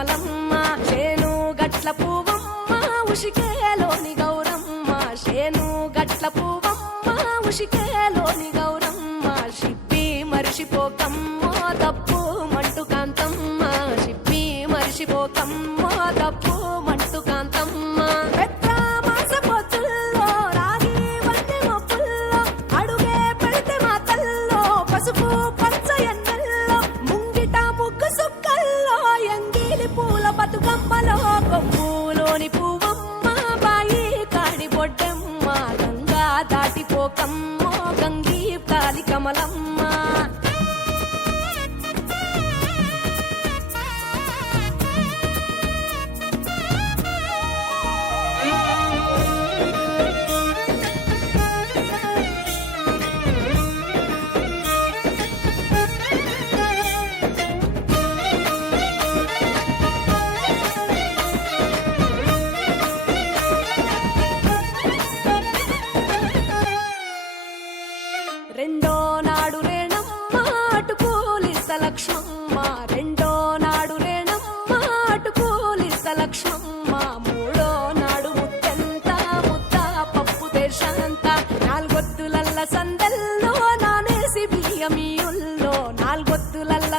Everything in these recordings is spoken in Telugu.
కమలమ్మ చేను గట్ల పువ్వమ్మ ఉషికేలోని గౌరమ్మ. చేను గట్ల పువ్వమ్మ ఉషికేలోని గౌరమ్మ. షిప్పి మరిషిపోకమ్మ తప్పు మంటు కాంతమ్మ. షిప్పి మరిషిపోకమ్మ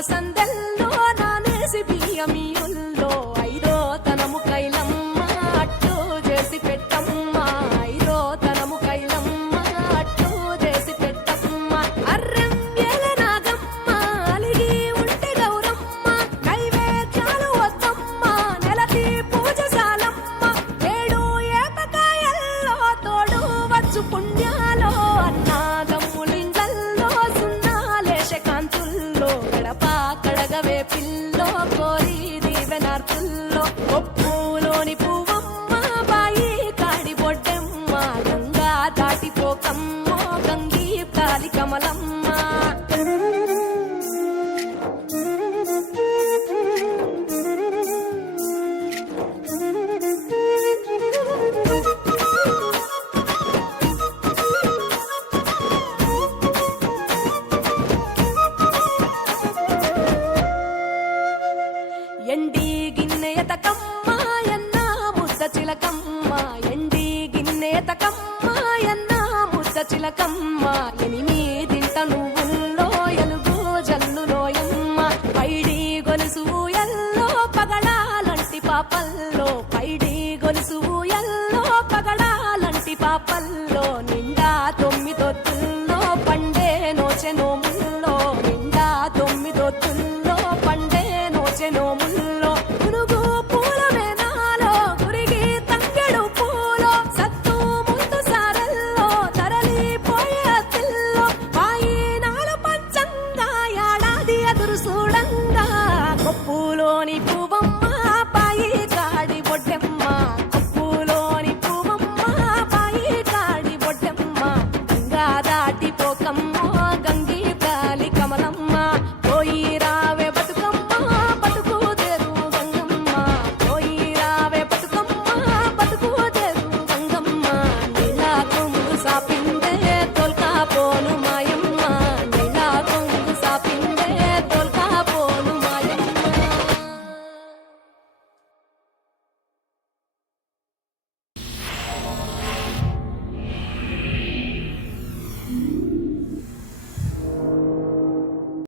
வசந்தல்லோ நான் சிபியமியுள்ள ఎండి గిన్నెత కమ్మాయన్న ముద్ద చిలకమ్మ. ఎండి గిన్నెత కమ్మాయన్న ముద్ద చిలకమ్మ. ఎనిమిదింట నువ్వుల్లో ఎలుగు జల్లులోయమ్మ పైడి గొలుసు ఎల్లో పగళాలంటి పాపల్లో పప్పులోని పువ్వు